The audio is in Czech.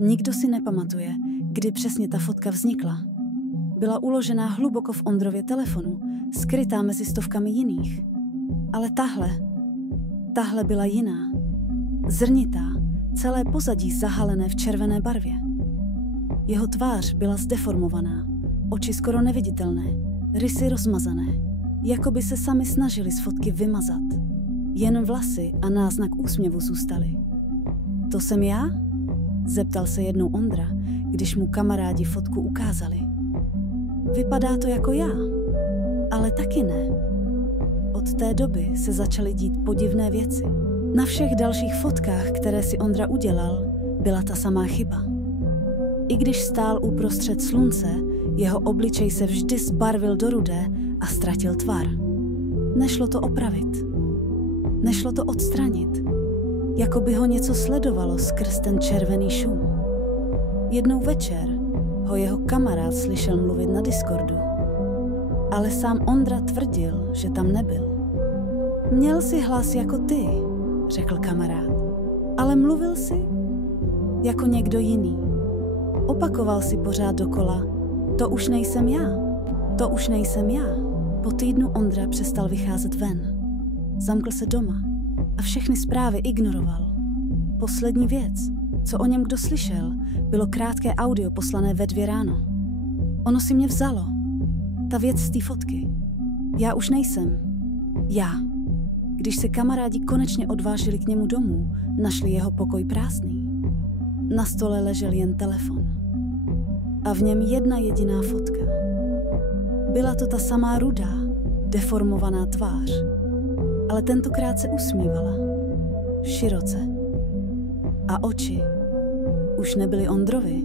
Nikdo si nepamatuje, kdy přesně ta fotka vznikla. Byla uložená hluboko v Ondrově telefonu, skrytá mezi stovkami jiných. Ale tahle byla jiná. Zrnitá, celé pozadí zahalené v červené barvě. Jeho tvář byla zdeformovaná, oči skoro neviditelné, rysy rozmazané, jako by se sami snažili z fotky vymazat. Jen vlasy a náznak úsměvu zůstaly. To jsem já? Zeptal se jednou Ondra, když mu kamarádi fotku ukázali. Vypadá to jako já, ale taky ne. Od té doby se začaly dít podivné věci. Na všech dalších fotkách, které si Ondra udělal, byla ta samá chyba. I když stál uprostřed slunce, jeho obličej se vždy zbarvil do rudé a ztratil tvar. Nešlo to opravit. Nešlo to odstranit. Jako by ho něco sledovalo skrz ten červený šum. Jednou večer ho jeho kamarád slyšel mluvit na Discordu. Ale sám Ondra tvrdil, že tam nebyl. Měl si hlas jako ty, řekl kamarád. Ale mluvil si jako někdo jiný. Opakoval si pořád dokola, to už nejsem já, to už nejsem já. Po týdnu Ondra přestal vycházet ven. Zamkl se doma a všechny zprávy ignoroval. Poslední věc, co o něm kdo slyšel, bylo krátké audio poslané ve 2 ráno. Ono si mě vzalo. Ta věc z té fotky. Já už nejsem. Já. Když se kamarádi konečně odvážili k němu domů, našli jeho pokoj prázdný. Na stole ležel jen telefon. A v něm jedna jediná fotka. Byla to ta samá rudá, deformovaná tvář. Ale tentokrát se usmívala. Široce. A oči už nebyly Ondrovi,